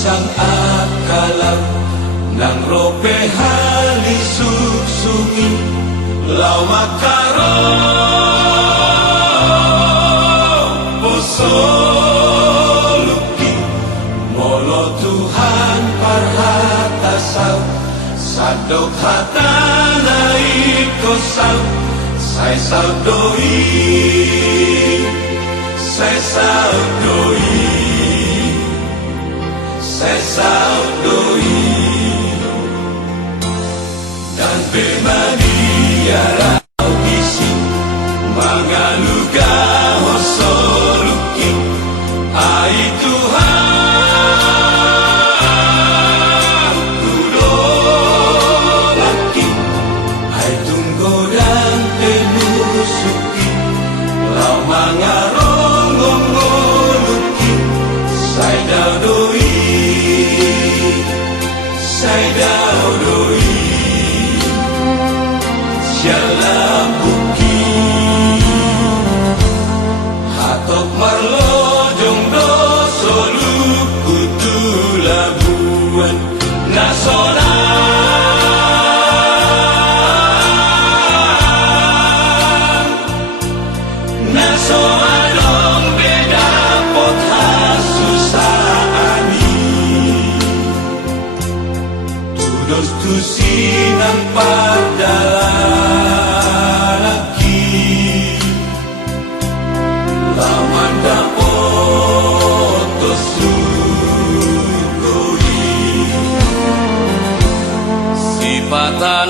sang akalan nang rope hali suksungi lau makaro posoluki molo Tuhan parhatasau sadok hatanai kosau sai saudoi sai saudoi sai saudoi dan bemania rau isi mangaluga hosoluki ai Tuhan kudolaki ai tunggodan tenusuki lau mangarongong ngoluki sai daudoi sai daudoi Jalan buki hatok marlojong do soluku tu labuan nasonan nasoadong beda pot hasusani tudos tu sinang padalan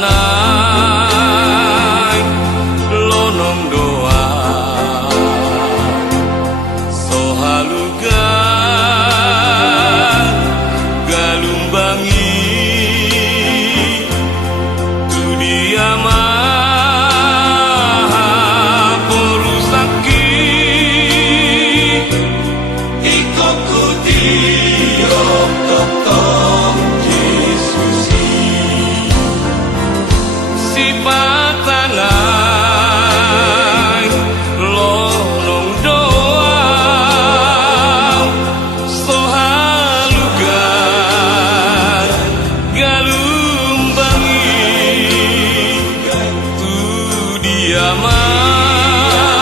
patanai lonong doa sohalugan galumbangi tu dia maha porusaki ikokuti ok tong patanai lonong doa sohalugan galumbangi tu dia maha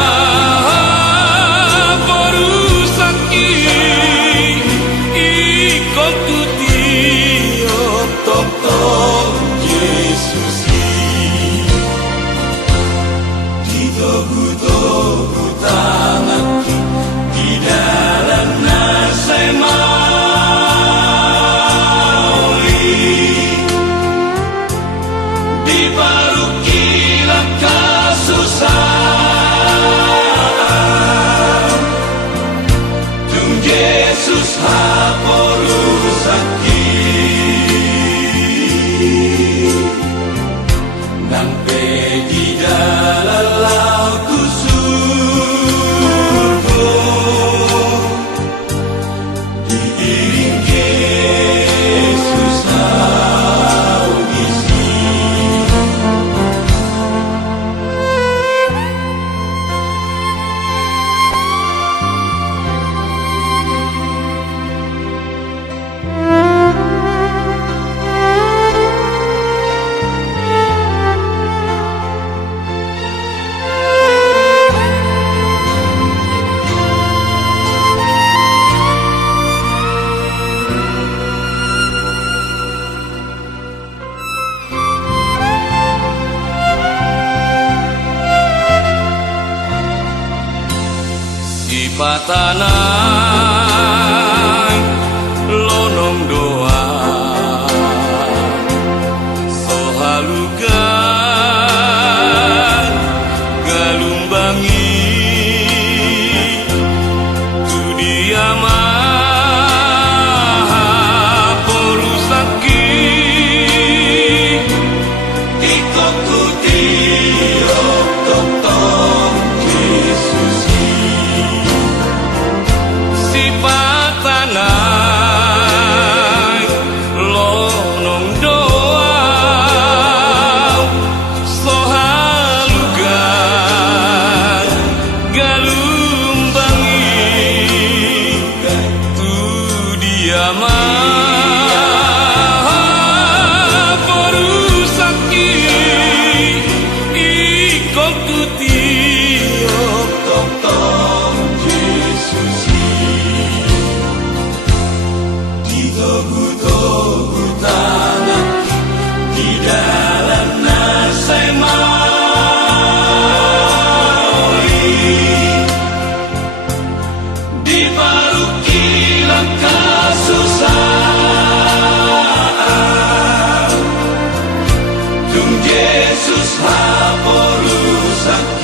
porusaki ikokuti tok Yesus Togu tanganku di dalam nasai mauli dibarukilah kasusahan tung Yesus haporusaki nang di dalam patanai lonong doa sohalugan galumbangi tu dia maha porusaki ikokuti ok tong Yesus patanai lonong doa Tung Yesus haporusak